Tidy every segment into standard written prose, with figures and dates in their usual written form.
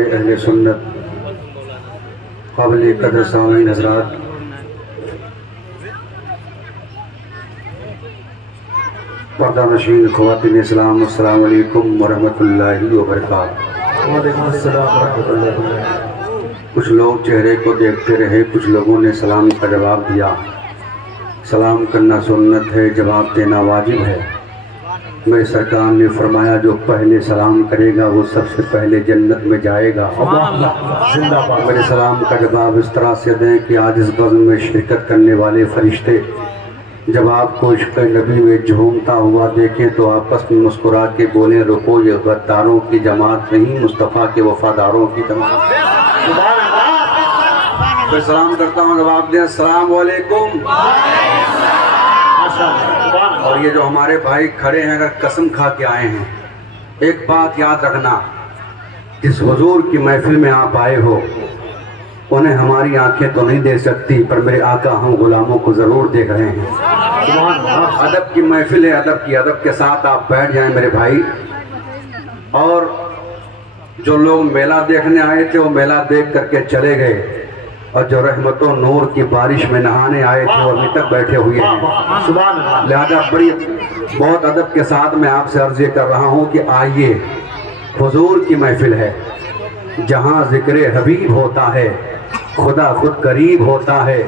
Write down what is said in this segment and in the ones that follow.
علماء اہل سنت، قابل قدر سامعین حضرات، پردہ نشین خواتین اسلام، السلام علیکم ورحمۃ اللہ وبرکاتہ۔ وعلیکم السلام ورحمۃ اللہ وبرکاتہ۔ کچھ لوگ چہرے کو دیکھتے رہے، کچھ لوگوں نے سلام کا جواب دیا۔ سلام کرنا سنت ہے، جواب دینا واجب ہے۔ میرے سرکار نے فرمایا جو پہلے سلام کرے گا وہ سب سے پہلے جنت میں جائے گا۔ میرے سلام کا جواب اس طرح سے دیں کہ آج اس بزم میں شرکت کرنے والے فرشتے جب آپ کو عشق نبی میں جھومتا ہوا دیکھیں تو آپس میں مسکرا کے بولیں رکو یہ غداروں کی جماعت نہیں، مصطفیٰ کے وفاداروں کی جماعت۔ میں سلام کرتا ہوں، جواب دیں السلام علیکم۔ اور یہ جو ہمارے بھائی کھڑے ہیں اگر قسم کھا کے آئے ہیں، ایک بات یاد رکھنا، جس حضور کی محفل میں آپ آئے ہو انہیں ہماری آنکھیں تو نہیں دے سکتی، پر میرے آقا ہم غلاموں کو ضرور دیکھ رہے ہیں۔ ادب کی محفل ہے، ادب کے ساتھ آپ بیٹھ جائیں میرے بھائی۔ اور جو لوگ میلہ دیکھنے آئے تھے وہ میلہ دیکھ کر کے چلے گئے، اور جو رحمت و نور کی بارش میں نہانے آئے تھے وہ ابھی تک بیٹھے ہوئے ہیں۔ لہذا بہت ادب کے ساتھ میں آپ سے عرض یہ کر رہا ہوں کہ آئیے، حضور کی محفل ہے، جہاں ذکر حبیب ہوتا ہے خدا خود قریب ہوتا ہے،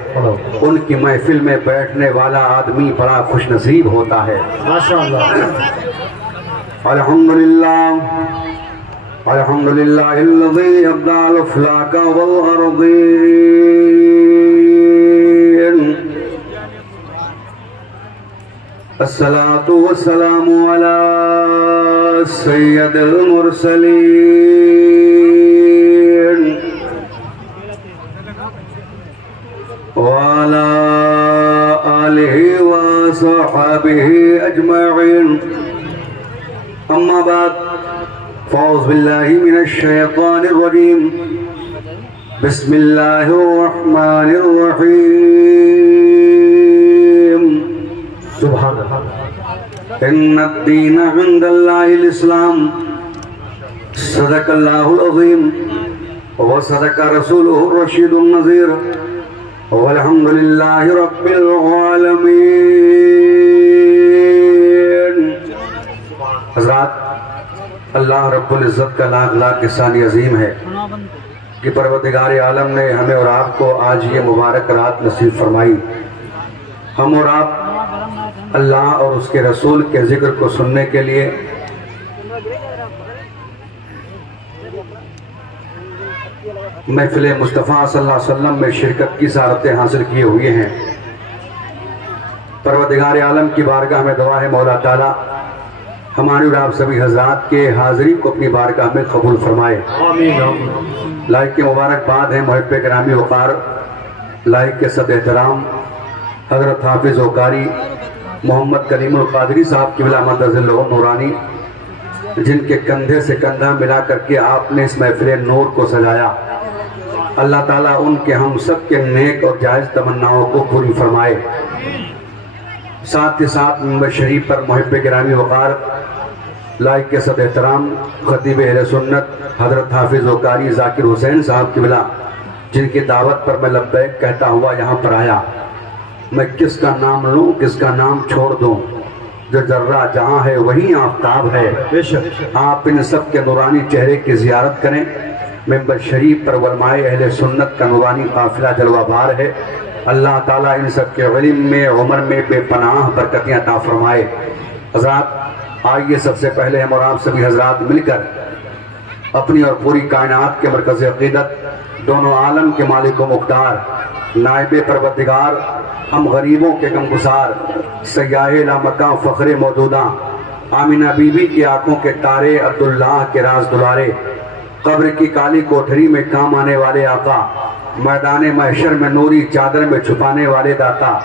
ان کی محفل میں بیٹھنے والا آدمی بڑا خوش نصیب ہوتا ہے۔ الحمدللہ الحمدللہ الذی ابدع الافلاک والارضین، الصلاة والسلام علی سید المرسلین وعلى آلہ وصحبہ اجمعین، اما بعد فاعوذ باللہ من الشیطان الرجیم، بسم اللہ الرحمن الرحیم، سبحان اللہ۔ ان الدین عند اللہ الاسلام، صدق اللہ العظیم وصدق رسولہ الرشید النذیر، والحمد للہ رب العالمین۔ حضرات، اللہ رب العزت کا لاکھ لاکھ احسان عظیم ہے کہ پروردگار عالم نے ہمیں اور آپ کو آج یہ مبارک رات نصیب فرمائی۔ ہم اور آپ اللہ اور اس کے رسول کے ذکر کو سننے کے لیے محفل مصطفیٰ صلی اللہ علیہ وسلم میں شرکت کی سعادتیں حاصل کیے ہوئے ہیں۔ پروردگار عالم کی بارگاہ میں دعا ہے مولا تعالیٰ ہمارے اور آپ سبھی حضرات کے حاضری کو اپنی بارگاہ میں قبول فرمائے۔ لائق کے مبارکباد ہیں محب گرامی وقار، لائق کے صد احترام حضرت حافظ و قاری محمد کلیم القادری صاحب کی مدد ذلہ نورانی، جن کے کندھے سے کندھا ملا کر کے آپ نے اس محفل نور کو سجایا۔ اللہ تعالیٰ ان کے ہم سب کے نیک اور جائز تمناؤں کو پوری فرمائے۔ ساتھ ہی ساتھ منبر شریف پر محب گرامی وقار، لائق کے صد احترام خطیب اہل سنت حضرت حافظ و قاری ذاکر حسین صاحب کی بلا، جن کی دعوت پر میں لبیک کہتا ہوا یہاں پر آیا۔ میں کس کا نام لوں کس کا نام چھوڑ دوں، جو ذرہ جہاں ہے وہی آفتاب ہے۔ آپ ان سب کے نورانی چہرے کی زیارت کریں۔ منبر شریف پر علماء اہل سنت کا نورانی قافلہ جلوہ بار ہے۔ اللہ تعالیٰ ان سب کے علم میں عمر میں بے پناہ برکتیں عطا فرمائے۔ حضرات، آئیے سب سے پہلے ہم اور آپ سبھی حضرات مل کر اپنی اور پوری کائنات کے مرکز عقیدت، دونوں عالم کے مالک و مختار، نائب پروردگار، ہم غریبوں کے غمگسار، سیاح لامکاں فخر موجودہ، آمینہ بی بی کی آنکھوں کے تارے، عبداللہ کے راز دلارے، قبر کی کالی کوٹھری میں کام آنے والے آقا، میدان محشر میں نوری چادر میں چھپانے والے داتا،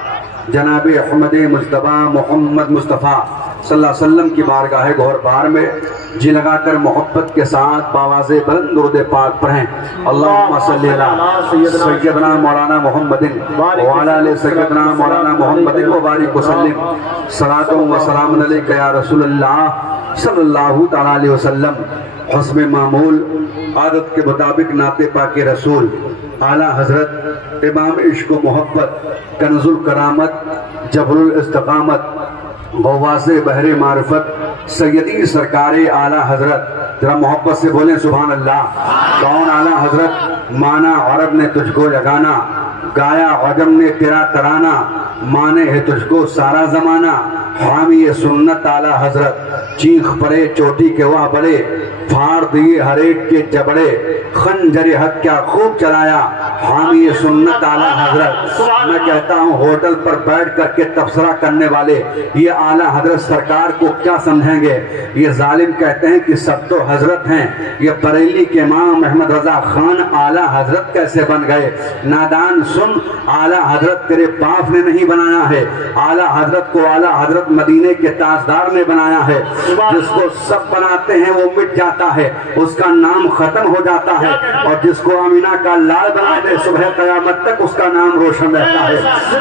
جناب احمد مجتبیٰ محمد مصطفیٰ صلی اللہ علیہ وسلم کی بارگاہ گہر بار میں جی لگا کر محبت کے ساتھ باواز بلند درود پاک پڑھیں۔ اللہم صلی علی سیدنا مولانا محمد وعلی آل سیدنا مولانا محمد وبارک وسلم، صلاۃ و سلام علیک یا رسول اللہ صلی اللہ تعالی علیہ وسلم۔ حسب معمول عادت کے مطابق نعت پاک رسول اعلیٰ حضرت امام عشق و محبت کنز الکرامت جبل الاستقامت غواص بحر معرفت سیدی سرکار اعلیٰ حضرت، ذرا محبت سے بولیں سبحان اللہ۔ کون اعلیٰ حضرت؟ مانا عرب نے تجھ کو جگانا، گایا عجم نے تیرا ترانہ، مانے ہے تجھ کو سارا زمانہ، حامی سنت اعلیٰ حضرت، چیخ پڑے چوٹی کے وہ بڑے، پھاڑ دیے ہر ایک کے جبڑے، خنجر حق کیا خوب چلایا، حامی سنت اعلیٰ حضرت۔ میں کہتا ہوں ہوٹل پر بیٹھ کر کے تبصرہ کرنے والے یہ اعلیٰ حضرت سرکار کو کیا سمجھیں گے؟ یہ ظالم کہتے ہیں کہ سب تو حضرت ہیں، یہ بریلی کے امام احمد رضا خان اعلیٰ حضرت کیسے بن گئے؟ نادان سن، اعلیٰ حضرت تیرے باپ نے نہیں بنایا ہے، اعلیٰ حضرت کو اعلیٰ حضرت مدینے کے تاجدار نے بنایا ہے۔ جس کو سب بناتے ہیں وہ مٹ جاتا ہے، اس کا نام ختم ہو جاتا ہے، اور جس کو آمینہ کا لال بنا دے صبح قیامت تک اس کا نام روشن رہتا ہے۔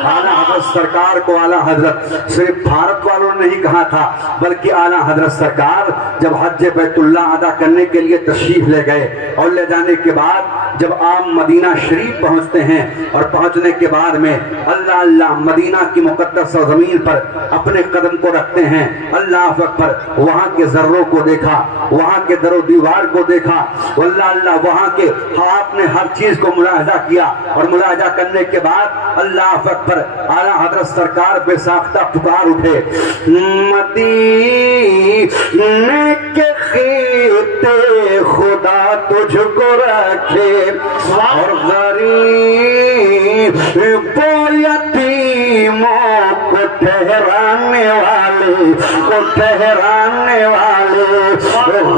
اعلیٰ حضرت سرکار کو اعلیٰ حضرت صرف بھارت والوں نے نہیں کہا تھا، بلکہ اعلیٰ حضرت سرکار جب حج بیت اللہ ادا کرنے کے لیے تشریف لے گئے، اور لے جانے کے بعد جب آپ مدینہ شریف پہنچتے ہیں، اور پہنچنے کے بعد میں اللہ اللہ مدینہ کی مقدس زمین پر اپنے قدم کو رکھتے ہیں، اللہ اکبر، وہاں کے ذروں کو دیکھا، وہاں کے در و دیوار کو دیکھا، اللہ اللہ وہاں کے آپ نے ہر چیز کو ملاحظہ کیا، اور ملاحظہ کرنے کے بعد اللہ اکبر اعلیٰ حضرت سرکار بے ساختہ پکار اٹھے، مدینے کے خطے خدا تجھ کو رکھے، اور غریب و یتیموں کو ٹھہرانے والے، کو ٹھہرانے والے،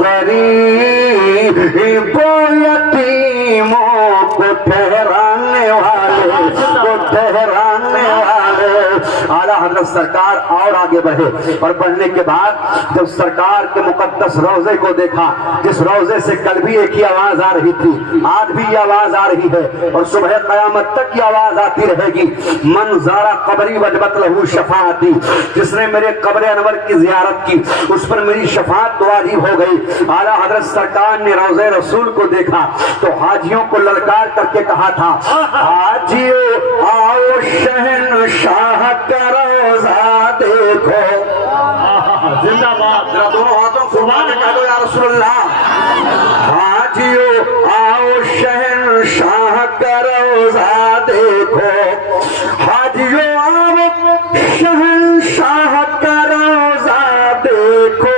غریب و یتیموں کو ٹھہرانے والے، کو ٹھہرانے والے۔ اعلیٰ حضرت سرکار اور آگے بڑھے، اور بڑھنے کے بعد جب سرکار کے مقدس روضے کو دیکھا، جس روضے سے کل بھی ایک ہی آواز آ رہی تھی، آج بھی یہ آواز آ رہی ہے، اور صبح قیامت تک یہ آواز آتی رہے گی، من زارا قبری وجبت لہو شفاعتی، جس نے میرے قبر انور کی زیارت کی اس پر میری شفاعت واجب ہو گئی۔ اعلیٰ حضرت سرکار نے روضے رسول کو دیکھا تو حاجیوں کو للکار کر کے کہا تھا، حاجیو آؤ شہنشاہ کا روضہ دیکھو، زندہ باد، ذرا دونوں ہاتھوں کو اٹھا کے کہہ دو یا رسول اللہ، حاجیو آؤ شہنشاہ کا روضہ دیکھو، حاجیو آؤ شہنشاہ کا روضہ دیکھو،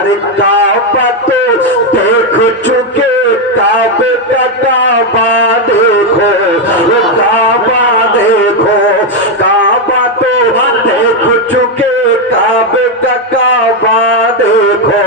ارے کعبہ تو دیکھ چکے، کعبے کا کعبہ دیکھو، کعبہ دیکھو، کعبہ تو دیکھ چکے، کعبے کا کعبہ دیکھو۔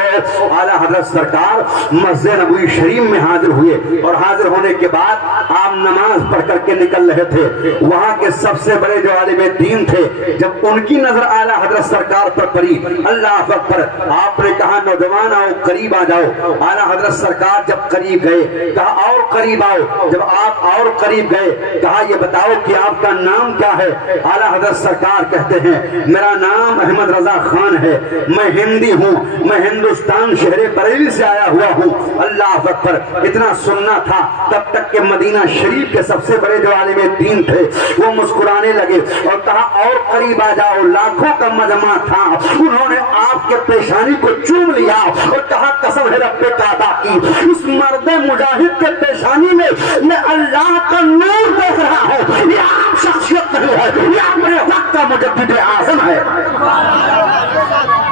اعلیٰ حضرت سرکار مسجد نبوی شریف میں حاضر ہوئے، اور حاضر ہونے کے بعد آپ نماز پڑھ کر کے نکل رہے تھے۔ وہاں کے سب سے بڑے جو عالم دین تھے، جب ان کی نظر اعلیٰ حضرت سرکار پر پڑی، اللہ اکبر، آپ نے کہا نوجوان آؤ قریب آ جاؤ۔ اعلیٰ حضرت سرکار جب قریب گئے کہا اور قریب آؤ، جب آپ اور قریب گئے کہا یہ بتاؤ کہ آپ کا نام کیا ہے؟ اعلیٰ حضرت سرکار کہتے ہیں میرا نام احمد رضا خان ہے، میں ہندی ہوں، میں ہندوستان شہر بریلی سے آیا ہوا ہوں۔ اللہ اکبر، اتنا سننا تھا تب تک کہ مدینہ شریف کے سب سے بڑے جو عالم دین تھے وہ مسکرانے لگے اور کہا اور قریب آ جاؤ۔ لاکھوں کا مجمع تھا، انہوں نے آپ کے پیشانی کو چوم لیا اور کہا قسم ہے رب کعبہ کی، اس مرد مجاہد کے پیشانی میں اللہ کا نور دیکھ رہا ہوں، یہ آپ شخصیت نہیں ہے، یہ اپنے وقت کا مجدد اعظم ہے۔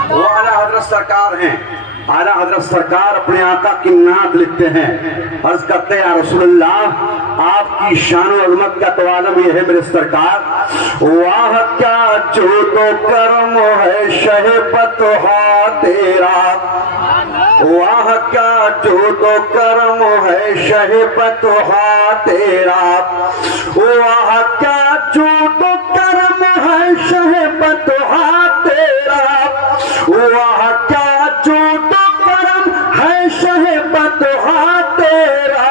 وہ اعلیٰ حضرت سرکار ہیں۔ اعلیٰ حضرت سرکار اپنے آقا کی نعت لکھتے ہیں، عرض کرتے ہیں یا رسول اللہ آپ کی شان و عظمت کا تو عالم یہ ہے میرے سرکار، واہ کیا جود و کرم ہے شہ فتحہ تیرا، واہ کیا جود و کرم ہے شہ فتحہ تیرا، واہ کیا جود و کرم ہے شہ فتحہ تیرا، واہ کیا جود و کرم ہے شہ فتحہ تیرا،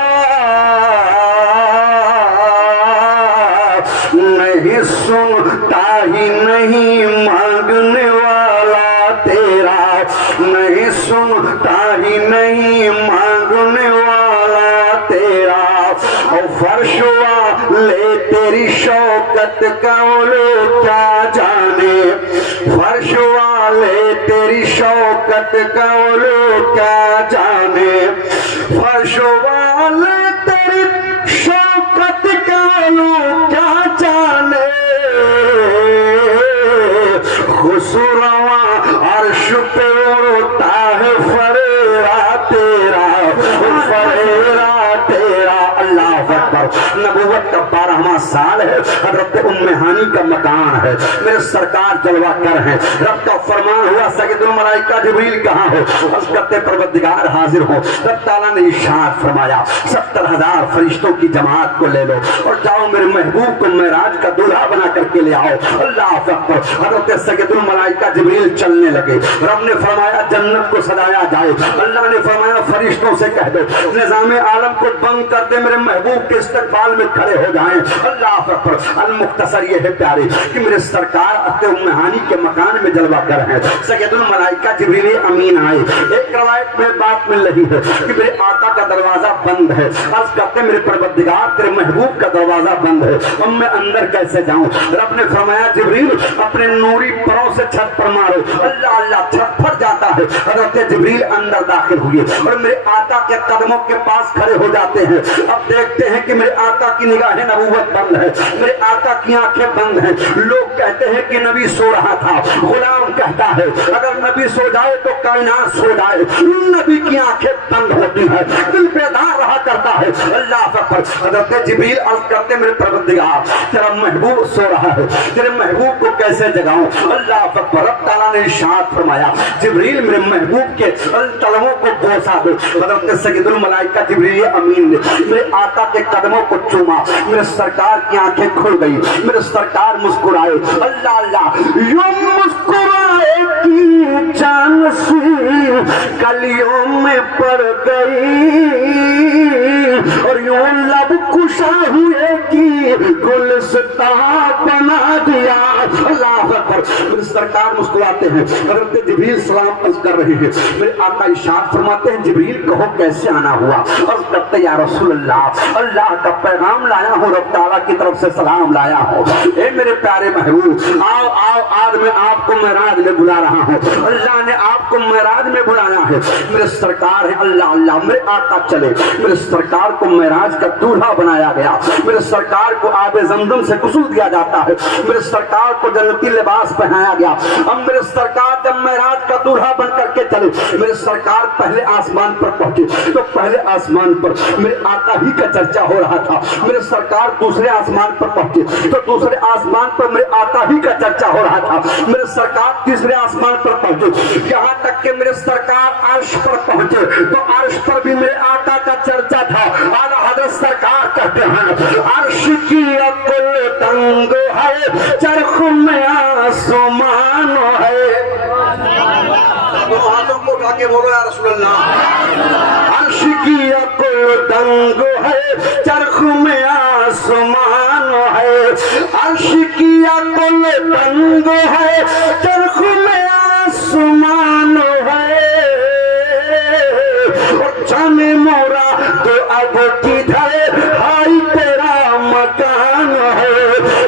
نہیں سنتا ہی نہیں مانگنے والا تیرا، ہی نہیں مانگنے والا تیرا، اور فرش والے تیری شوکت کا لوگ کیا جانے، فرش والے تیری شوکت کا لوگ کیا جانے، فرش والے تیری شوکت کا لوگ کیا جانے، خسروا عرش پہ اڑتا ہے فریرا تیرا، فریرا تیرا۔ اللہ اکبر۔ نبوت کا 12واں سال ہے، حضرت ام ہانی کا مکان ہے، میرے سرکار جلوہ گر ہیں، رب کا فرمان ہوا سید الملائکہ جبریل کہاں ہو، حضرت پروردگار حاضر ہو، رب تعالیٰ نے ارشاد فرمایا 70,000 فرشتوں کی جماعت کو لے لو اور جاؤ میرے محبوب کو معراج کا دولہا بنا کر کے لے آؤ۔ اللہ اکبر۔ حضرت سید الملائکہ جبریل چلنے لگے، رب نے فرمایا جنت کو سجایا جائے، اللہ نے فرمایا فرشتوں سے کہہ دو نظام عالم کو بند کر دے، میرے محبوب کے استقبال میں کھڑے ہو جائیں۔ اللہ اکبر۔ المختصر یہ ہے پیارے کہ میرے سرکار حضرت ام ہانی کے مکان میں جلوہ گر ہیں، سید الملائکہ جبریل امین آئے۔ ایک روایت میں بات مل رہی ہے کہ میرے آقا کا دروازہ بند ہے، عرض کرتے میرے پروردگار تیرے محبوب کا دروازہ بند ہے، اب میں اندر کیسے جاؤں؟ رب نے فرمایا جبریل اپنے نوری پروں سے چھت پر مارو، اللہ اللہ چھت پھٹ جاتا ہے۔ حضرت جبریل اندر داخل ہوئے اور میرے آقا کے قدموں کے پاس کھڑے ہو جاتے ہیں، اب دیکھتے ہیں کہ میرے آقا کی نگاہ نبوت بند ہے، میرے آقا کی آنکھیں بند ہیں۔ لوگ کہتے ہیں کہ نبی سو رہا تھا، غلام کہتا ہے اگر نبی سو جائے تو کائنات سو جائے، نبی کی آنکھیں بند ہوتی ہیں، دل بیدار رہا کرتا ہے۔ اللہ اکبر۔ حضرت جبریل عرض کرتے میرے پروردگار تیرا محبوب سو رہا ہے، تیرے محبوب کو کیسے جگاؤں؟ اللہ اکبر۔ رب تعالیٰ نے ارشاد فرمایا جبریل میرے محبوب کے قدموں کو بوسا دو۔ حضرت سید الملائکہ جبریل امین نے میرے آقا کے قدموں کو چوما، میرے سرکار کی آنکھیں کھل گئی، میرے سرکار مسکرائے۔ اللہ اللہ۔ یوں مسکرائے کی جان سی کلیوں میں پڑ گئی، اور یوں لب کشا ہوئے کی گلستان بنا دیا۔ اللہ اکبر۔ میرے سرکار مسکراتے ہیں، حضرت جبریل سلام عرض کر رہے ہیں، میرے آقا ارشاد فرماتے ہیں جبریل کہو کیسے آنا ہوا؟ عرض کرتے یا رسول اللہ اللہ کا پیغام لایا ہوں، رب تعالیٰ کی طرف سے سلام لایا ہوں، اے میرے پیارے محبوب آؤ آؤ، آج میں آپ کو معراج میں بلا رہا ہوں، اللہ نے آپ کو معراج میں بلایا ہے۔ میرے سرکار ہے اللہ اللہ، میرے آقا چلے، میرے سرکار کو معراج کا دولہا بنایا گیا، میرے سرکار کو آب زمزم سے غسل دیا جاتا ہے، میرے سرکار کو جنتی لباس پہنایا گیا۔ اب میرے سرکار جب معراج کا دولہا بن کر کے چلے، میرے سرکار پہلے آسمان پر پہنچے تو پہلے آسمان پر میرے آقا ہی کا چرچا ہو رہا تھا، میرے سرکار دوسرے آسمان پر پہنچے تو دوسرے آسمان پر میرے آقا ہی کا چرچا ہو رہا تھا، میرے سرکار تیسرے آسمان پر پہنچے، یہاں تک کہ میرے سرکار عرش پر پہنچے تو عرش پر بھی میرے آقا کا چرچا تھا۔ اعلیٰ حضرت سرکار کہتے ہیں عرش کی عقل تنگ ہے، چرخ میں آسمان ہے۔ دونوں ہاتھوں کو اٹھا کے بولو یا رسول اللہ۔ عرش کی عقل تنگ ہے، چرخ میں آسمان ہے، عرش کی عقل تنگ ہے، چرخ میں آسمان ہے، اور جانے مورا تو اب کدھر ہائی تیرا مکان ہے،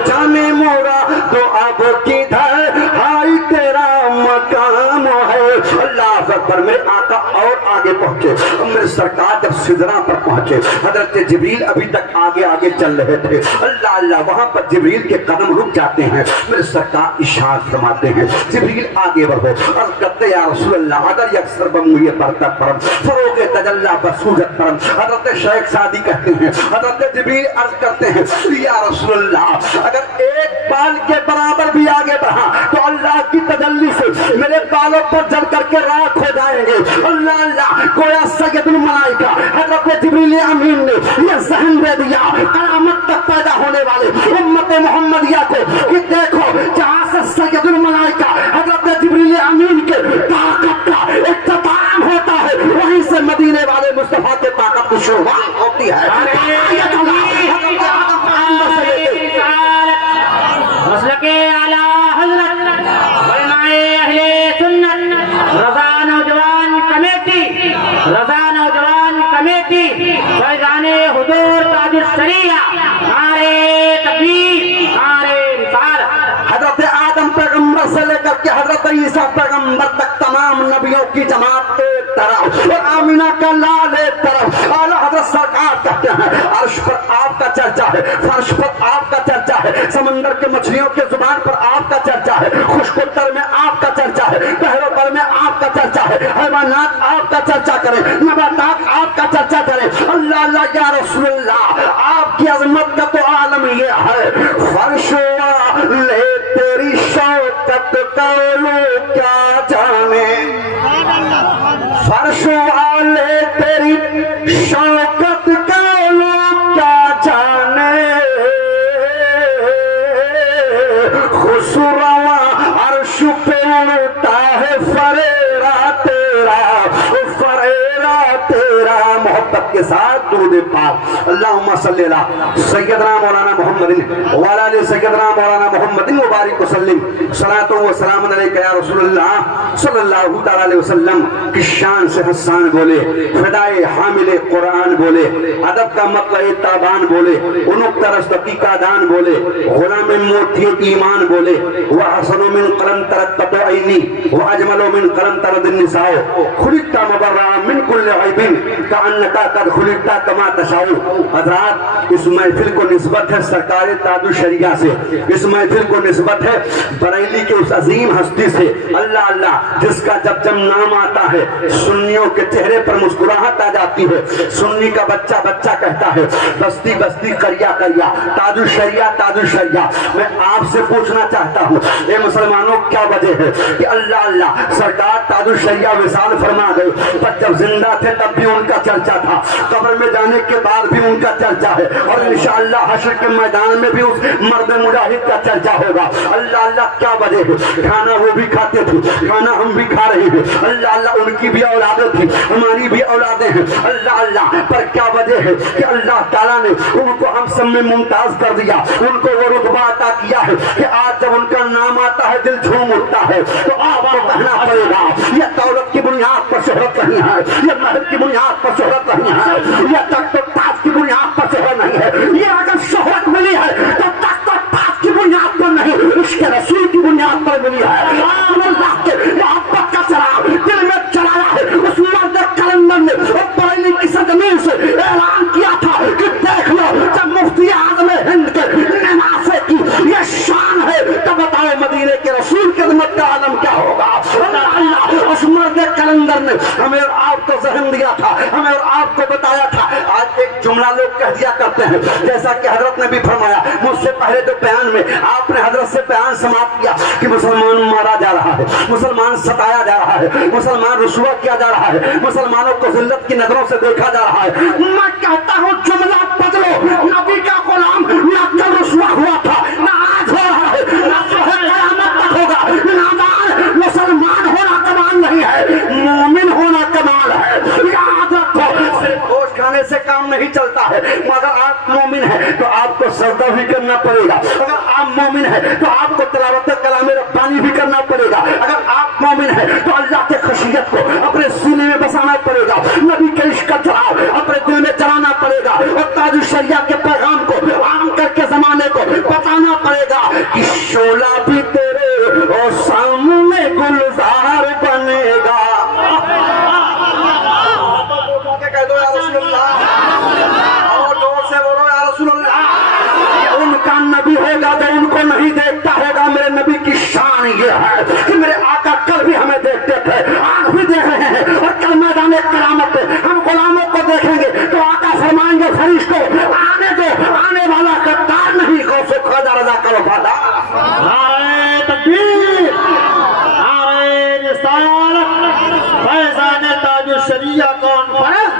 جانے مورا تو اب کدھر ہائی تیرا مکان ہے۔ اللہ اکبر۔ میرے آقا اور آگے پہنچے، میرے سرکار جب سدرا پر پہنچے، حضرت جبریل ابھی تک آگے آگے چل رہے تھے، اللہ اللہ، وہاں پر جبریل کے قدم رک جاتے ہیں، میرے سرکار ارشاد فرماتے ہیں جبریل آگے بڑھو، عرض کرتے یا رسول اللہ اگر یکسر بمویے برتر پرم فروغ تجلی بسوجت پرم۔ حضرت شیخ سعدی کہتے ہیں حضرت جبریل عرض کرتے ہیں یا رسول اللہ اگر ایک بال کے برابر بھی آگے بڑھا تو اللہ کی تجلی سے میرے بالوں پر جل کر کے راکھ ہو جائیں گے۔ اللہ اللہ، گویا سید الملائکہ حضرت جبریل امین نے یہ ذہن دے دیا قیامت تک پیدا ہونے والے امت محمدیہ کو کہ دیکھو جہاں سے سید الملائکہ حضرت جبریل امین کے طاقت کا اختتام ہوتا ہے، وہیں سے مدینے والے مصطفیٰ کے طاقت کی شروعات ہوتی ہے۔ مسلک اعلیٰ حضرت علماء اہل سنت رضا نوجوان کمیٹی رضا نوجوان کمیٹی فیضان حضور تاج الشریعہ نعرے تکبیر نعرے رسالت حضرت آدم پیغمبر سے لے کر کے حضرت عیسیٰ پیغمبر تک تمام نبیوں کی جماعت ایک طرف اور آمینہ کا لال ایک طرف اعلیٰ حضرت سرکار کہتے ہیں عرش پر آپ کا چرچا ہے، فرش پر آپ کا چرچا ہے، سمندر کے مچھلیوں کے زبان پر آپ کا چرچا ہے، خشک و تر میں آپ کا چرچا ہے، بحر و بر میں آپ کا چرچا ہے، حیوانات آپ کا چرچا کریں، نباتات آپ کا چرچا کریں۔ اللہ اللہ یا رسول اللہ، آپ کی عظمت کا تو عالم یہ ہے، فرش والے تیری شوکت کا لوگ کیا جانے، فرش والے تیری شوکت کا لوگ کیا جانے، خسروا عرش پہ اڑتا ہے فریرا تیرا، فریرا تیرا۔ محبت کے ساتھ درود پاک اللہم صلی اللہ سیدنا مولانا محمد وعلی آل سیدنا مولانا محمد مبارک وسلم صلاۃ و سلام علیک یا رسول اللہ صلی اللہ تعالی علیہ وسلم کی شان سے حسان بولے، فدائے حامل قرآن بولے، ادب کا مطلع تابان بولے، انق ترستقی کا دان بولے، غلام موتی ایمان بولے، وحسن من قلم ترقت عینی واجمل من قلم ترد النساء، خلقت مبرا من کل عیب کانک قد خلقت کما تشاء۔ حضرات اس محفل کو نسبت ہے سرکار تاج الشریعہ سے، اس محفل کو نسبت ہے بریلی کے اس عظیم ہستی سے، اللہ اللہ جس کا جب جب نام آتا ہے سنیوں کے چہرے پر مسکراہٹ آ جاتی ہے، سنی کا بچہ بچہ کہتا ہے، بستی بستی قریہ قریہ، تاج الشریعہ تاج الشریعہ۔ میں آپ سے پوچھنا چاہتا ہوں اے مسلمانوں کیا وجہ ہے کہ اللہ اللہ سرکار تاج الشریعہ وصال فرما گئے، پر جب زندہ تھے تب بھی ان کا چرچا تھا، قبر میں جانے کے بعد بھی ان کا چرچا ہے، اور انشاءاللہ حشر کے میدان میں بھی اس مرد مجاہد کا چرچا ہوگا۔ اللہ اللہ کیا وجہ ہے؟ کھانا وہ بھی کھاتے تھے، کھانا ہم بھی کھا رہے ہیں، اللہ اللہ ان کی بھی اولادیں تھی، ہماری بھی اولادیں ہیں، اللہ اللہ پر کیا وجہ ہے کہ اللہ تعالیٰ نے ان کو ہم سب میں ممتاز کر دیا، ان کو وہ رتبہ عطا کیا ہے کہ آج جب ان کا نام آتا ہے دل جھوم اٹھتا ہے۔ تو آپ کو کہنا پڑے گا یہ دولت کی بنیاد پر شہرت نہیں ہے، یہ محل کی بنیاد پر شہرت نہیں ہے، یہ تخت و تاج کی بنیاد پر شہرت نہیں ہے، یہ اگر شہرت ملی ہے تو تخت و تاج کی بنیاد پر نہیں، عشق رسول کی بنیاد پر ملی ہے۔ اللہ کے محبت کا چراغ دل میں چلایا ہے، اس مرد کلندر نے بریلی کی سرزمین سے اعلان کیا تھا کہ دیکھ لو جب مفتی اعظم ہند کے نمازے کی یہ شان ہے تو بتاؤ مدینے کے رسول کی عظمت کا عالم کیا ہوگا۔ اللہ اس مرد کلندر نے ہمیں اور آپ کو ذہن دیا تھا، ہمیں اور آپ کو بتایا تھا۔ آج ایک جملہ لوگ کہہ دیا کرتے ہیں، جیسا کہ حضرت نے بھی فرمایا مجھ سے پہلے تو بیان میں آپ نے حضرت سے بیان سماعت کیا کہ مسلمان مارا جا رہا ہے، مسلمان ستایا جا رہا ہے، مسلمان رسوا کیا جا رہا ہے، مسلمانوں کو ذلت کی نظروں سے دیکھا جا رہا ہے۔ میں کہتا ہوں جملہ بدلو، نبی کا غلام نہ کل رسوا ہوا تھا نہ آج ہو رہا ہے، نہ قیامت تک ہوگا۔ نادان مسلمان ہونا کمال نہیں ہے، مومن ہونا کمال ہے۔ یاد رکھو صرف گوشت کھانے سے کام نہیں چلتا ہے، مگر آپ مومن ہیں تو آپ کو سجدہ بھی کرنا پڑے گا، اگر آپ مومن ہیں تو آپ کو تلاوت کلام ربانی بھی کرنا پڑے گا، اگر آپ مومن ہیں تو اللہ کے خشیت کو اپنے سینے میں بسانا پڑے گا، نبی کے عشق کا چراغ اپنے دل میں جلانا پڑے گا، اور تاج الشریعہ کے پیغام کو عام کر کے زمانے کو بتانا پڑے گا کہ شعلہ بھی تیرے اور سامنے گلزار بنے گا۔ کہہ دو یا رسول اللہ، اور زور سے بولو یا رسول اللہ۔ ان کا نبی ہوگا تو ان کو نہیں دیکھتا ہوگا، میرے نبی کی شان یہ ہے کہ میرے آقا کل بھی ہمیں دیکھتے تھے، آج بھی دیکھ رہے ہیں، اور کل میدان قیامت پہ ہم غلاموں کو دیکھیں گے تو آقا فرمائیں گے فرشتوں آنے دو، آنے والا غدار نہیں، غوث خواجہ رضا کا وفادار۔ نعرہ تکبیر، نعرہ رسالت، فیضان تاج الشریعہ کانفرنس،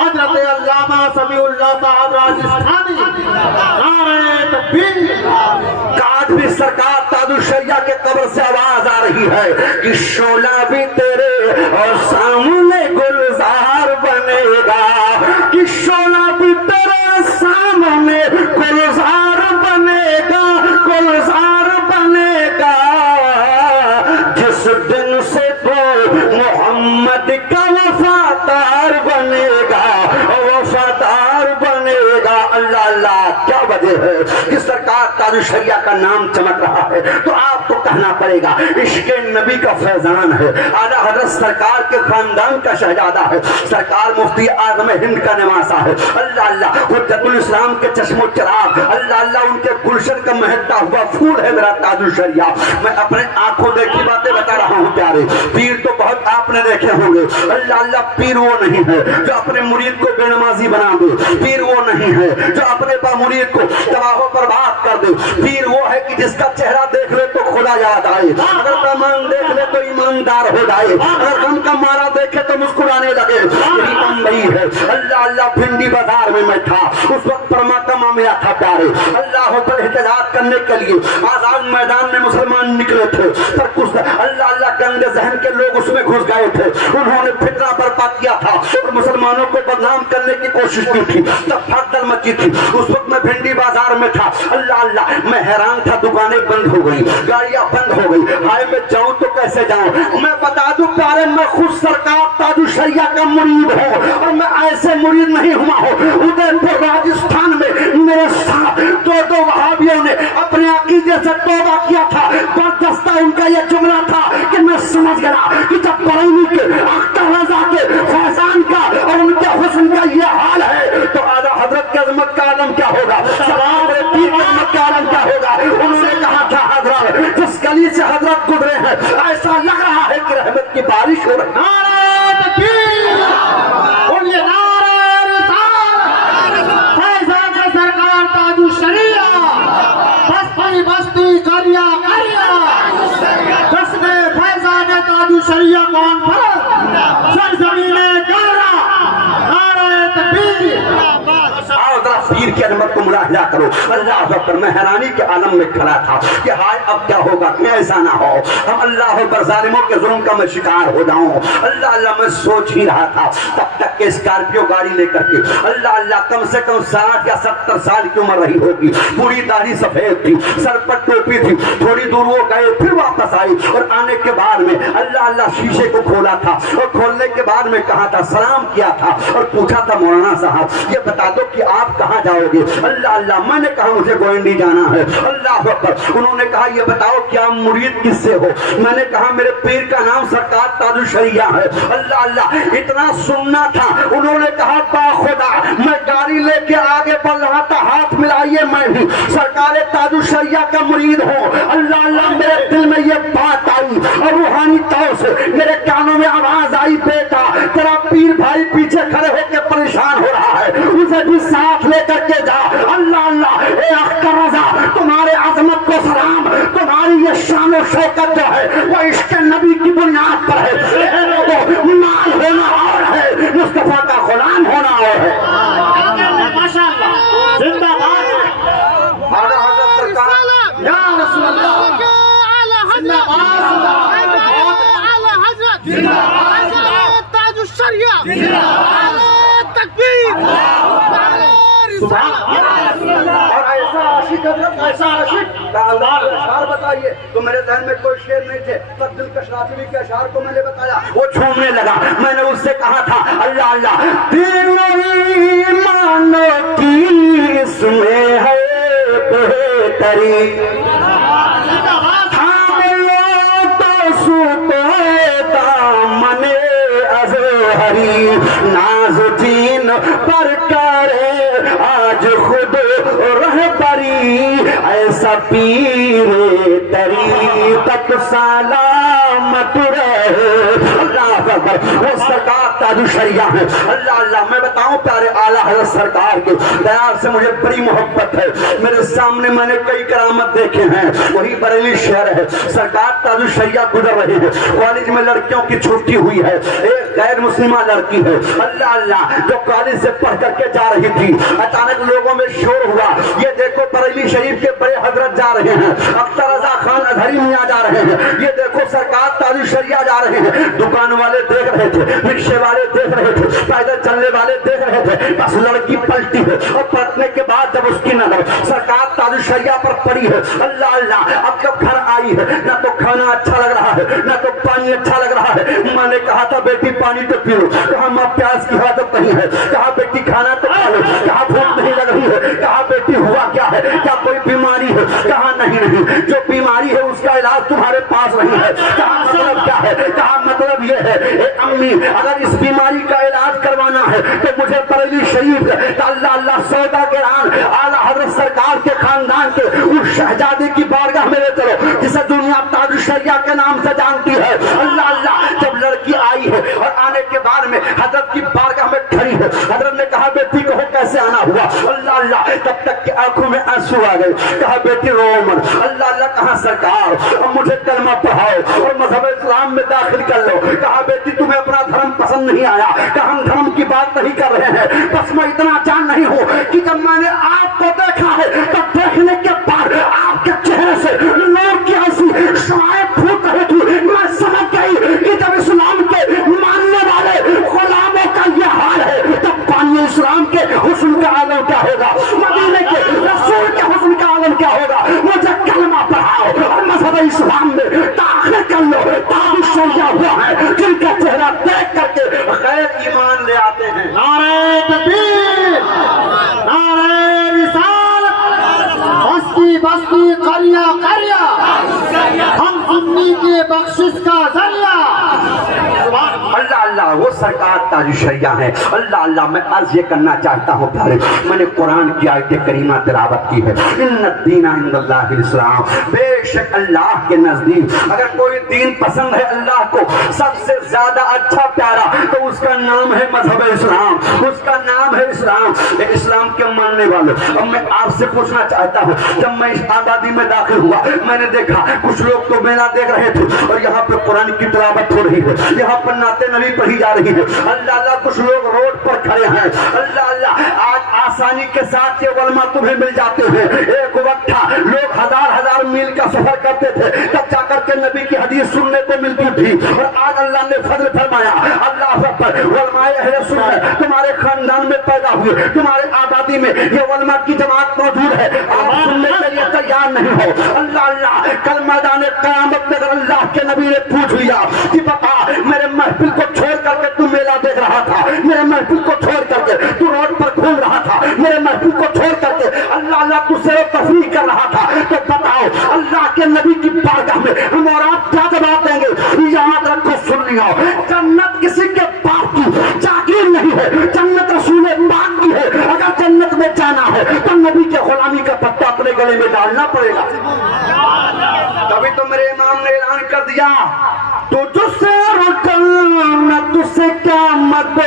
حضرت علامہ سمیع اللہ صاحب راجستھانی، نعرہ تکبیر۔ آج بھی سرکار تاج الشریعہ کے قبر سے آواز آ رہی ہے کہ شعلہ بھی تیرے اور سامنے گلزار بنے گا، کہ شعلہ بھی تیرے سامنے گلزار بنے گا، گلزار بنے گا۔ جس دن سے تو محمد کا وفادار وجہ ہے کہ سرکار تاج الشریعہ کا نام چمک رہا ہے تو آپ کو کہنا پڑے گا عشق نبی کا فیضان ہے، اعلیٰ حضرت سرکار کے خاندان کا شہزادہ ہے، سرکار مفتی اعظم ہند کا نواسا ہے، اللہ اللہ حجت الاسلام کے چشم و چراغ، اللہ اللہ ان کے گلشن کا مہکتا ہوا پھول ہے میرا تاج الشریعہ۔ میں اپنے آنکھوں دیکھی باتیں بتا رہا ہوں پیارے، پیر تو بہت آپ نے دیکھے ہوں گے، اللہ اللہ پیر وہ نہیں ہے جو اپنے مرید کو بے نمازی بنا دے، پیر وہ نہیں ہے جو اپنے با مرید کو تباہ و برباد کر دے، پیر وہ ہے کہ جس کا چہرہ دیکھ لے تو خدا یاد آئے، اگر سامان دیکھ لے تو ایماندار ہو جائے، اگر غم کا مارا دیکھے تو مسکرانے لگے۔ یہی بمبئی ہے، اللہ اللہ بھنڈی بازار میں تھا اس وقت پرما کا معاملہ تھا پیارے، اللہ پر احتجاج کرنے کے لیے آزاد میدان میں مسلمان نکلے تھے، پر کچھ اللہ اللہ گندے ذہن کے لوگ اس میں گھس گئے تھے، انہوں نے فتنہ برپا کیا تھا اور مسلمانوں کو بدنام کرنے کی کوشش کی تھی، تب بھگدڑ مچی تھی۔ اس وقت میں بھنڈی بازار میں تھا، اللہ اللہ میں حیران تھا، دکانیں بند ہو گئی، گاڑیاں بند ہو گئی، ہائے میں جاؤں تو کیسے جاؤں؟ میں بتا دوں پیارے میں خود سرکار تاج الشریعہ کا مرید ہوں اور میں ایسے مرید نہیں ہوا ہوں۔ ادے پور راجستھان میں میرے ساتھ دو وہابیوں نے اپنے عقیدے سے توبہ کیا تھا، بردستہ ان کا یہ جملہ تھا کہ میں سمجھ گیا کہ جب بریلی کے اختر رضا کے فیضان کا اور ان کے حسن کا یہ حال ہے تو اعلیٰ حضرت کی عظمت کا عالم کیا ہوگا، سلام پیر کی عظمت کا عالم کیا ہوگا۔ انہوں نے کہا تھا حضرت جس گلی سے حضرت گزرے ہیں ایسا لگ رہا ہے کہ رحمت کی بارش ہو رہی ہے۔ نعرہ تکبیر، بولیے نعرہ رسالت، فیضان سرکار تاج الشریعہ، بستی بستی کریا کریا، جشن فیضان تاج الشریعہ کانفرنس، سرزمین گارا، نعرہ تکبیر۔ آؤ ذرا پیر کی عظمت کو ملاحظہ کرو، اللہ اکبر۔ میں حیرانی کے عالم میں کھڑا تھا کہ ہائے اب کیا ہوگا کہ ایسا نہ ہو ہم اللہ اکبر ظالموں کے ظلم کا میں شکار ہو جاؤں۔ اللہ اللہ میں سوچ ہی رہا تھا تب تک کہ اسکارپیو گاڑی لے کر کے اللہ اللہ کم سے کم 60 یا 70 سال کی عمر رہی ہوگی، پوری داڑھی سفید تھی، سر پر ٹوپی تھی، تھوڑی دور وہ گئے پھر واپس آئی اور آنے کے بعد میں اللہ اللہ شیشے کو کھولا تھا اور کھولنے کے بعد میں کہا تھا، سلام کیا تھا اور پوچھا تھا مولانا صاحب یہ بتا دو کہ آپ کہاں جاؤ گے؟ اللہ اللہ میں نے کہا مجھے گوئنڈی جانا ہے، اللہ اکبر۔ انہوں نے کہا یہ بتاؤ کیا مرید کس سے ہو؟ میں نے کہا میرے پیر کا نام سرکار تاج الشریعہ ہے، اللہ اللہ اتنا سننا تھا۔ انہوں نے کہا با خدا میں گاڑی لے کے آگے بڑھ رہا تھا، ہاتھ ملائیے میں بھی سرکار تاج الشریعہ کا مرید ہوں، اللہ اللہ میرے دل میں یہ بات آئی اور روحانی طور سے میرے کانوں میں آواز آئی، بیٹا تیرا پیر بھائی پیچھے کھڑے ہو کے پریشان ہو رہا ہے، اسے بھی ساتھ لے کر کے جا۔ اللہ اللہ اے اختر رضا تمہارے عظمت کو سلام، تمہاری یہ شان و شوکت جو ہے وہ عشق نبی کی بنیاد پر ہے، مال ہونا اور ہے، مصطفیٰ کا غلام ہونا اور ہے۔ ماشاءاللہ زندہ باد اعلیٰ حضرت سرکار یا رسول اللہ، زندہ باد على حضرت تاج الشریعہ، تکبیر، اور ایسا عاشق حضرت ایسا عاشق کا اللہ اشعار بتائیے تو میرے ذہن میں کوئی شعر نہیں تھے، تب دلکش رافعی کے اشعار کو میں نے بتایا، وہ جھومنے لگا۔ میں نے اس سے کہا تھا اللہ اللہ تیری ایمانوں کی اس میں ہے بہتری، دامن ازہری ناز جین پر کرے آج خود رہبری، ایسا پیر طریقت سلامت رہے۔ اللہ اکبر، وہ سرکار تاج الشریعہ ہے، اللہ اللہ میں بتاؤں پیارے اعلیٰ حضرت سرکار کے دیار سے مجھے بڑی محبت ہے۔ میرے سامنے میں نے کئی کرامت دیکھے ہیں، وہی بریلی شہر ہے، سرکار تاج الشریعہ گزر رہے ہیں، کالج میں لڑکیوں کی چھٹی ہوئی ہے، ایک غیر مسلمہ لڑکی ہے اللہ اللہ جو کالج سے پڑھ کر کے جا رہی تھی، اچانک لوگوں میں شور ہوا، یہ دیکھو بریلی شریف کے بڑے حضرت جا رہے ہیں، اختر رضا خان اظہری میاں جا رہے ہیں، یہ دیکھو سرکار تاج الشریعہ جا رہے ہیں۔ دکان والے دیکھ رہے تھے، رکشے والے دیکھ رہے تھے، پیدل چلنے والے دیکھ رہے تھے، بس لڑکی پلٹی ہے اور پلٹنے کے بعد جب اس کی نظر سرکار تاج الشریعہ پر پڑی ہے، اللہ اللہ اب جب گھر آئی ہے نہ تو کھانا اچھا لگ رہا ہے نہ تو پانی اچھا لگ رہا ہے۔ میں نے کہا تھا بیٹی پانی تو پیو، کہا ماں پیاس کی حالت نہیں ہے، کہا بیٹی کھانا تو کھا لو، کہا بھوک نہیں لگ رہی ہے، کہا بیٹی ہوا کیا ہے؟ کیا کوئی بیماری ہے؟ کہا نہیں، جو بیماری ہے اس کا علاج تمہارے پاس نہیں ہے۔ کہا مطلب کیا ہے؟ کہا مطلب یہ ہے اے امی اگر اس بیماری کا علاج کروانا ہے تو مجھے بریلی شریف کا اللہ سوداگران اعلیٰ حضرت سرکار کے خاندان کے اس شہزادے کی بارگاہ میں لے چلو جسے دنیا تاج الشریعہ کے نام سے جانتی ہے۔ اللہ جب لڑکی آئی ہے اور آنے کے بعد میں حضرت کی بارگاہ میں کھڑی ہے، حضرت نے کہا بیٹی کہو کیسے آنا ہوا؟ اللہ تب تک کہ آنکھوں میں آنسو آ گئے۔ کہا بیٹی رو مت۔ اللہ کہا سرکار اب مجھے کلمہ پڑھاؤ اور مذہب اسلام میں داخل کر لو۔ کہا بیٹی تمہیں اپنا دھرم پسند نہیں آیا؟ کہ ہم دھرم کی بات نہیں کر رہے ہیں، بس میں اتنا جان نہیں ہوں کہ جب میں نے آپ کو دیکھا ہے تو دیکھنے کے بعد آپ کے چہرے سے نور کی ایسی شعاعیں پھوٹ رہی تھی، میں سمجھ گئی کہ جب اسلام کے ماننے والے غلاموں کا یہ حال ہے تب پانی اسلام کے حسن کا عالم کیا ہوگا، مدینے کے رسول کے حسن کا عالم کیا ہوگا۔ مجھے کلمہ پڑھاؤ اور مذہب اسلام میں داخل کر لو۔ تاج الشریعہ ہوا ہے جن کا چہرہ دیکھ کر کے غیر ایمان لے آتے ہیں۔ نعرہ تکبیر، نعرہ رسالت، بستی بستی قریہ قریہ، ہم سنی کے بخشش کا ذریعہ۔ اللہ وہ سرکار تاج الشریعہ ہے۔ اللہ میں عرض یہ کرنا چاہتا ہوں پیارے، میں نے قرآن کی آیت کریمہ تلاوت کی ہے، ان الدین عند اللہ الاسلام، بے شک اللہ کے نزدیک اگر کوئی دین پسند ہے اللہ کو سب سے زیادہ اچھا پیارا تو اس کا نام ہے مذہب اسلام، اس کا نام ہے اسلام۔ اسلام کے ماننے والے اب میں آپ سے پوچھنا چاہتا ہوں، جب میں اس آبادی میں داخل ہوا میں نے دیکھا کچھ لوگ تو میلہ دیکھ رہے تھے اور یہاں پہ قرآن کی تلاوت ہو رہی ہے، یہاں پر نعت نبی پڑھی جا رہی ہے۔ اللہ کچھ لوگ روڈ پر کھڑے ہیں۔ اللہ آج آسانی کے ساتھ یہ علماء تمہیں مل جاتے ہیں۔ ایک وقت تھا لوگ ہزار میل کا سفر کرتے تھے تب جا کر کے نبی کی حدیث سننے کو ملتی تھی، اور آج اللہ نے فضل فرمایا اللہ اکبر علماء اہل سنت تمہارے خاندان میں پیدا ہوئے، تمہارے آبادی میں یہ علماء کی جماعت موجود ہے، آپ سننے کے لیے تیار نہیں ہو۔ اللہ کل میدان قیامت میں اگر اللہ کے نبی نے پوچھ لیا کہ بتا میرے محفل کو چھوڑ کر کے تو میلہ دیکھ رہا تھا، میرے محفل کو چھوڑ کر کے تو روڈ پر گھوم رہا تھا، میرے محفل کو چھوڑ کر کے اللہ تو سیر و تفریح کر رہا تھا، تو بتاؤ اللہ کے نبی کی بارگاہ میں ہم اور آپ کیا جواب دیں گے؟ یاد رکھو سن لیا، جنت کسی کے باپ کی جاگیر نہیں ہے، جنت رسول پاک کی ہے۔ اگر جنت میں جانا ہے تو نبی کے غلامی کا پتہ اپنے گلے میں ڈالنا پڑے گا۔ تبھی تو میرے امام نے اعلان کر دیا تو تجھ سے رکن تجھ سے کیا مت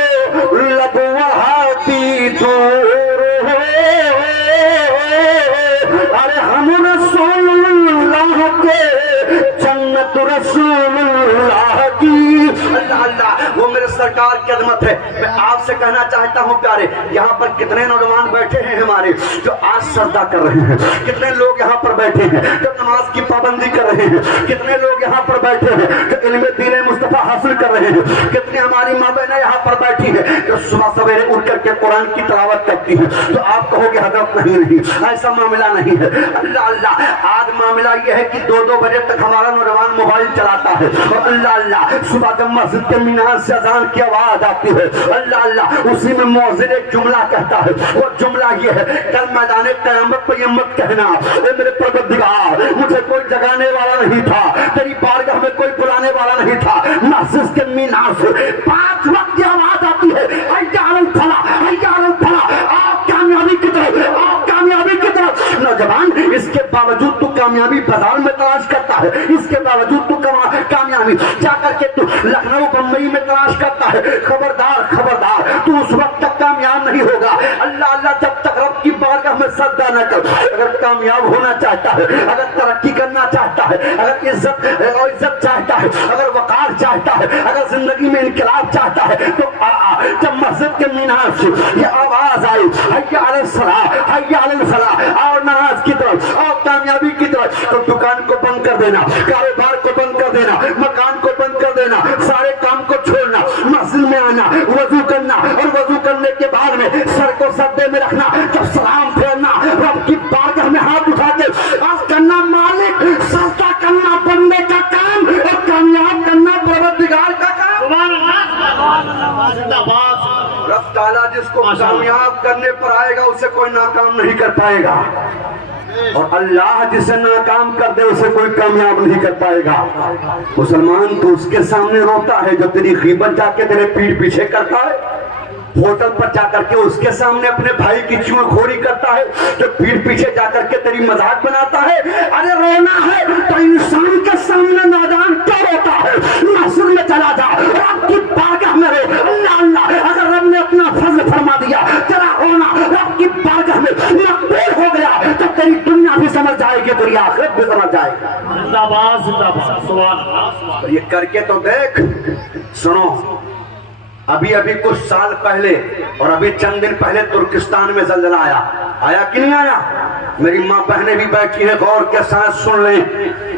لگواتی دور ہو، ارے ہم رسول اللہ کے جنت رسول اللہ کی۔ اللہ وہ میرے سرکار کی عظمت ہے۔ میں آپ سے کہنا چاہتا ہوں پیارے، یہاں پر کتنے نوجوان بیٹھے ہیں ہمارے جو آج سجدہ کر رہے ہیں، کتنے لوگ یہاں پر بیٹھے ہیں جو نماز کی پابندی کر رہے ہیں، کتنے لوگ یہاں پر بیٹھے ہیں جو علم دین مصطفیٰ حاصل کر رہے ہیں، کتنی ہماری ماں بہنیں یہاں پر بیٹھی ہیں جو صبح سویرے اٹھ کر کے قرآن کی تلاوت کرتی ہیں۔ تو آپ کہو گے حضرت نہیں ایسا معاملہ نہیں ہے۔ اللہ آج معاملہ یہ ہے کہ 2 بجے تک ہمارا نوجوان موبائل چلاتا ہے، اور اللہ صبح جب مسجد کے مینار سے اذان کی آواز آتی ہے اللہ اسی میں مؤذن ایک جملہ کہتا ہے، وہ جملہ یہ ہے کل میدان قیامت پہ یہ مت کہنا اے میرے پروردگار مجھے کوئی جگانے والا نہیں تھا، تیری بارگاہ میں کوئی بلانے والا نہیں تھا، مسجد کے مینار سے 5 وقت کی آواز آتی ہے حی علی الفلاح حی علی الفلاح، آؤ کامیابی کی طرف آؤ کامیابی کی طرف۔ نوجوان اس کے باوجود تو کامیابی بازار میں تلاش کرتا ہے، اس کے باوجود تو کامیابی جا کر کے تو لکھنؤ بمبئی میں تلاش کرتا ہے، خبردار تو اس وقت تک کامیاب نہیں ہوگا۔ اللہ جب تک رب کی بارگاہ میں سجدہ نہ کر، اگر کامیاب ہونا چاہتا ہے، اگر ترقی کرنا چاہتا ہے، اگر عزت چاہتا ہے، اگر وقار چاہتا ہے، اگر زندگی میں انقلاب چاہتا ہے تو جب مسجد کے مینار سے یہ آواز آئی حی علی الصلاۃ حی علی الفلاح، اور نماز کی طرف اور کامیابی کی طرف، تو دکان کو بند کر دینا، کاروبار کو بند کر دینا، مکان کو بند کر دینا، سارے کام کو چھوڑنا، مسجد میں آنا، وضو کرنا، اور وضو کرنے کے بعد میں سر کو سجدے میں رکھنا، جب سلام پھیرنا رب کی بارگاہ میں ہاتھ اٹھا کے عرض کرنا مالک، سجدہ کرنا بندے کا کام اور کامیاب کرنا پروردگار کا کام۔ سبحان اللہ، زندہ باد۔ رب تعالیٰ جس کو کامیاب کرنے پر آئے گا اسے کوئی ناکام نہیں کر پائے گا، اور اللہ جسے ناکام کر دے اسے کوئی کامیاب نہیں کر پائے گا۔ مسلمان تو اس کے سامنے روتا ہے جو تیری غیبت جا کے تیرے پیٹھ پیچھے کرتا ہے، ہوٹل پر جا کر کے اس کے سامنے اپنے بھائی کی چون کھوری کرتا ہے، جو پیٹھ پیچھے جا کر کے تیری مذاق بناتا ہے۔ ارے رونا ہے تو انسان کے سامنے نادان کیا روتا ہے؟ مسجد میں چلا جا، رب کی بارگاہ میں رو، اللہ اللہ، اگر رب نے اپنا فضل فرما دیا تیرا رونا رب کی بارگاہ میں مقبول ہو گیا تو تیری دنیا بھی سمجھ جائے گی، تیری آخرت بھی سمجھ جائے گی۔ زندہ باد زندہ باد، سبحان اللہ۔ یہ کر کے تو دیکھ، سنو، ابھی کچھ سال پہلے اور ابھی چند دن پہلے ترکستان میں زلزلہ آیا کہ نہیں آیا؟ میری ماں بہنیں بھی بیٹھی ہیں، غور کے ساتھ سن لیں۔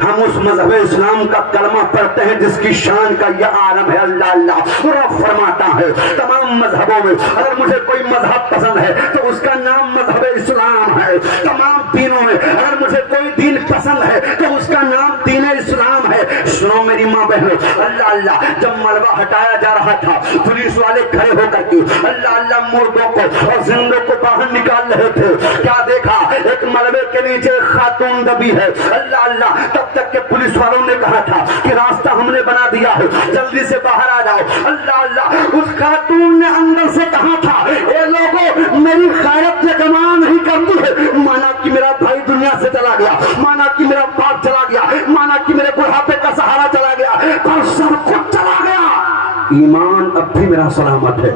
ہم اس مذہب اسلام کا کلمہ پڑھتے ہیں جس کی شان کا یہ عالم ہے اللہ اللہ۔ رب فرماتا ہے تمام مذہبوں میں اگر مجھے کوئی مذہب پسند ہے تو اس کا نام مذہب اسلام ہے، تمام دینوں میں اگر مجھے کوئی دین پسند ہے تو اس کا نام دین اسلام ہے۔ سنو میری ماں بہنوں، اللہ اللہ، جب ملبہ ہٹایا جا رہا تھا پولیس والے کھڑے ہو کر کے اللہ اللہ مردوں کو اور زندوں کو باہر نکال رہے تھے، کیا دیکھا؟ ایک ملبے کے نیچے ایک خاتون دبی ہے، اللہ اللہ، تب تک کہ پولیس والوں نے کہا تھا کہ راستہ ہم نے بنا دیا ہے، جلدی سے باہر آ جاؤ۔ اللہ اللہ، اس خاتون نے اندر سے کہا تھا اے لوگوں میری خیرت یہ گناہ نہیں کرتی ہے، مانا کہ میرا بھائی دنیا سے چلا گیا، مانا کہ میرا باپ چلا گیا، مانا کہ میرے بڑھاپے کا سہارا چلا گیا، پر سب کچھ چلا گیا، ایمان اب بھی میرا سلامت ہے۔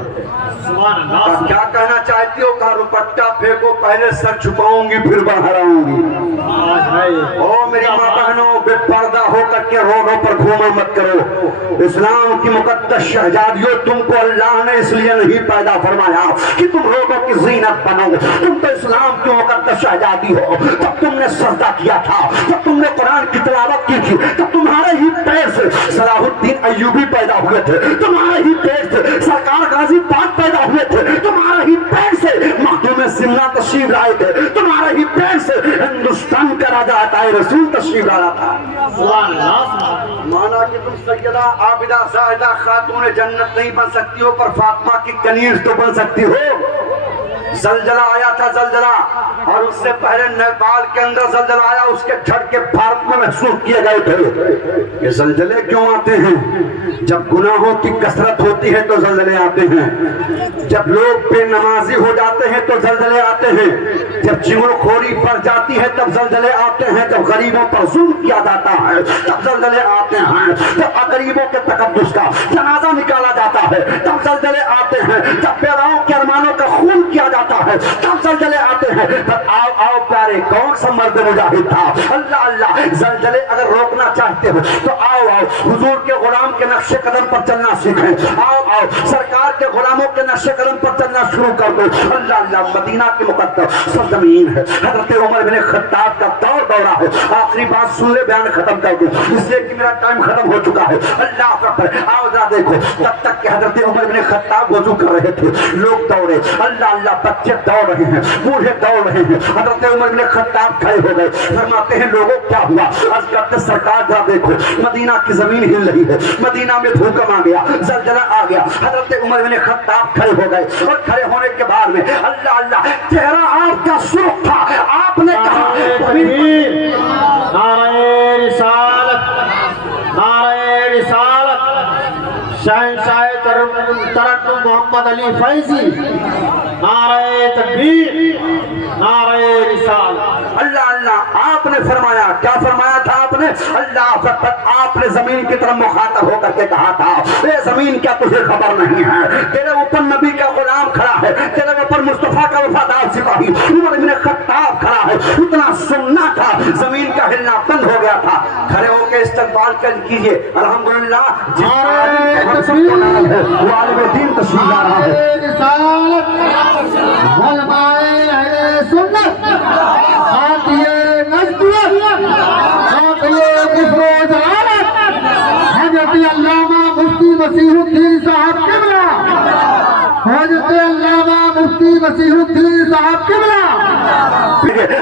کیا کہنا چاہتی ہو؟ کہا روپٹہ پھینکو، پہلے سر چھپاؤں گی پھر باہر آؤں گی۔ او میری ماں بہنوں، بے پردہ ہو کر کے روڈوں پر گھوما مت کرو۔ اسلام کی مقدس شہزادیوں، تم کو اللہ نے اس لیے نہیں پیدا فرمایا کہ تم روڈوں کی زینت بنو، تم تو اسلام کی مقدس شہزادی ہو۔ جب تم نے سجدہ کیا تھا، جب تم نے قرآن کی تلاوت کی تھی، تو تمہارے ہی پیر سے صلاح الدین ایوبی پیدا ہوئے تھے، تمہارے ہی پیر سے سرکار غازی پاک پیدا ہوئے تھے، تمہارے ہی پیر سے مخدوم سمنا تشریف لائے تھے، تمہارے ہی پیر سے ہندوستان کا راجہ عطائے رسول تشریف لایا تھا۔ مانا کہ تم سیدہ عابدہ زاہدہ خاتون جنت نہیں بن سکتی ہو، پر فاطمہ کی کنیز تو بن سکتی ہو۔ زلزلہ آیا تھا، زلزلہ، اور اس سے پہلے نیپال کے اندر زلزلہ آیا، اس کے جھٹکے بھارت میں محسوس کیے گئے تھے۔ یہ زلزلے کیوں آتے ہیں؟ جب گناہوں کی کثرت ہوتی ہے تو زلزلے آتے ہیں، جب لوگ بے نمازی ہو جاتے ہیں تو زلزلے آتے ہیں، جب چغل خوری بڑھ جاتی ہے تب زلزلے آتے ہیں، جب غریبوں پر ظلم کیا جاتا ہے تب زلزلے آتے ہیں، جب غریبوں کے تقدس کا جنازہ نکالا جاتا ہے تب زلزلے آتے ہیں، جب بیواؤں کے ارمانوں کا خون کیا جاتا ہے تب زلزلے آتے ہیں۔ پر آؤ آؤ پیارے، کون سا مرد مجاہد تھا؟ اللہ اللہ، زلزلے اگر روکنا چاہتے ہو تو آؤ آؤ حضور کے غلام کے نقش قدم پر چلنا سیکھیں، آؤ آؤ سرکار کے غلاموں کے نقش قدم پر چلنا شروع کر دو۔ اللہ اللہ، مدینہ کی مقدس سرزمین ہے، حضرت عمر بن خطاب کا دورہ ہے۔ آخری بات سن لے، بیان ختم کر دوں اس لیے کہ میرا ٹائم ختم ہو چکا ہے۔ اللہ اکبر، آؤ ذرا دیکھو، تب تک کہ حضرت عمر بن خطاب وضو کر رہے تھے، لوگ دوڑے، اللہ اللہ، بچے دوڑ رہے ہیں، بوڑھے دوڑ رہے ہیں، حضرت عمر بن خطاب کھڑے ہو گئے، فرماتے ہیں لوگوں کیا ہوا؟ عرض کرتے سرکار ذرا دیکھو، مدینہ کی زمین ہل رہی ہے، مدینہ میں بھوکم آ گیا، زلزلہ آ گیا۔ حضرت عمر بن خطاب کھڑے ہو گئے، اور کھڑے ہونے کے بعد میں اللہ اللہ، چہرہ آپ کا سرخ تھا، آپ نے کہا نعرہ رسالت، نعرہ رسالت، شہنشاہ ترنم محمد علی فیضی، نعرہ تکبیر، نعرہ رسالت۔ اللہ اللہ، آپ نے فرمایا، کیا فرمایا تھا آپ نے؟ اللہ اکبر، آپ نے زمین کی طرف مخاطب ہو کر کے کہا تھا اے زمین کیا تجھے خبر نہیں ہے؟ تیرے اوپر نبی کا غلام کھڑا ہے، تیرے اوپر مصطفیٰ کا وفادار سپاہی عمر بن خطاب کھڑا ہے، اتنا سننا تھا، زمین کا ہلنا بند ہو گیا تھا۔ کھڑے ہو کے استقبال کیجئے، الحمدللہ جس کو نام ہے وہ عالم دین تشریف لا رہا ہے۔ رسالت، علمائے اہل سنت، خاطیے نزدیت، خاطیے کفر و ضلالت، حضرت علامہ مفتی مسیح الدین صاحب قبلہ، حضرت علامہ مفتی مسیح الدین صاحب قبلہ۔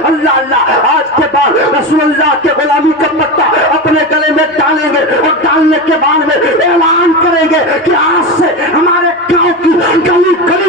اللہ اللہ، آج کے بعد رسول اللہ کے غلامی کا پتہ اپنے گلے میں ڈالیں گے، اور ڈالنے کے بعد میں اعلان کریں گے کہ آج سے ہمارے گاؤں کی گلی گلی